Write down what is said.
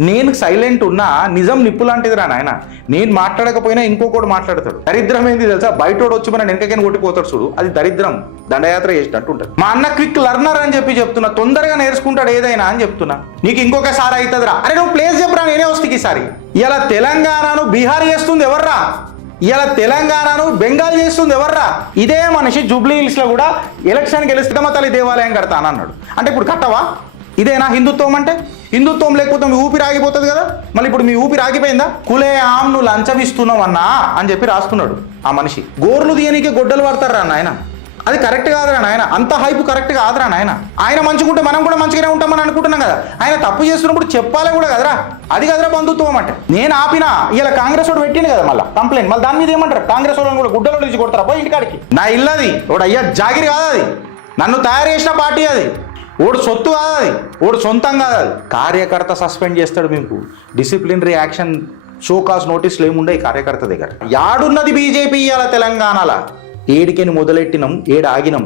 నేను సైలెంట్ ఉన్నా నిజం నిప్పు లాంటిది రా నాయన. నేను మాట్లాడకపోయినా ఇంకొకటి మాట్లాడతాడు. దరిద్రం ఏంది తెలుసా? బయటోడు వచ్చి మన వెనకకైనా కొట్టిపోతాడు చూడు, అది దరిద్రం. దండయాత్ర చేసినట్టు ఉంటుంది. మా అన్న క్విక్ లర్నర్ అని చెప్పి చెప్తున్నా, తొందరగా నేర్చుకుంటాడు ఏదైనా అని చెప్తున్నా. నీకు ఇంకొకసారి అవుతుందిరా. అరే నువ్వు ప్లేస్ చెప్పరా, నేనే వస్తుంది ఈసారి. ఇలా తెలంగాణను బీహార్ చేస్తుంది ఎవర్రా? ఇలా తెలంగాణను బెంగాల్ చేస్తుంది ఎవర్రా? ఇదే మనిషి జూబ్లీ హిల్స్ లో కూడా ఎలక్షన్ గెలిస్తే తల్లి దేవాలయం కడతానన్నాడు. అంటే ఇప్పుడు కట్టవా? ఇదేనా హిందుత్వం అంటే? హిందుత్వం లేకపోతే మీ ఊపిరి ఆగిపోతుంది కదా. మళ్ళీ ఇప్పుడు మీ ఊపిరి ఆగిపోయిందా? కులే ఆమ్ నువ్వు లంచం ఇస్తున్నావు అన్నా అని చెప్పి రాస్తున్నాడు ఆ మనిషి. గోర్లు తీయనీకే గొడ్డలు పడతారా నాయన? అది కరెక్ట్ కాదురా నాయన. అంత హైప్ కరెక్ట్ కాదురా నాయన. ఆయన మంచిగుంటే మనం కూడా మంచిగానే ఉంటామని అనుకుంటున్నాం కదా. ఆయన తప్పు చేస్తున్నప్పుడు చెప్పాలి కూడా కదరా. అది కదరా బంధుత్వం అంటే. నేను ఆపినా ఇలా కాంగ్రెస్ వాడు పెట్టింది కదా మళ్ళీ కంప్లైంట్. మళ్ళీ దాని మీద ఏమంటారు? కాంగ్రెస్ వాళ్ళని కూడా గుడ్డలో నుంచి కొడతారా పోయి ఇంటికాడికి? నా ఇల్లు అది. వాడు అయ్యా జాగిరి కాదు అది. నన్ను తయారు చేసిన పార్టీ అది. ఓడు సొత్తు కాదు అది. ఓడు సొంతం కాదు అది. కార్యకర్త సస్పెండ్ చేస్తాడు. మీకు డిసిప్లినరీ యాక్షన్ షోకాస్ నోటీసులు ఏముండే కార్యకర్త దగ్గర. యాడున్నది బీజేపీ ఇవాళ తెలంగాణలో? ఏడికెని మొదలెట్టినాం, ఏడు ఆగినాం.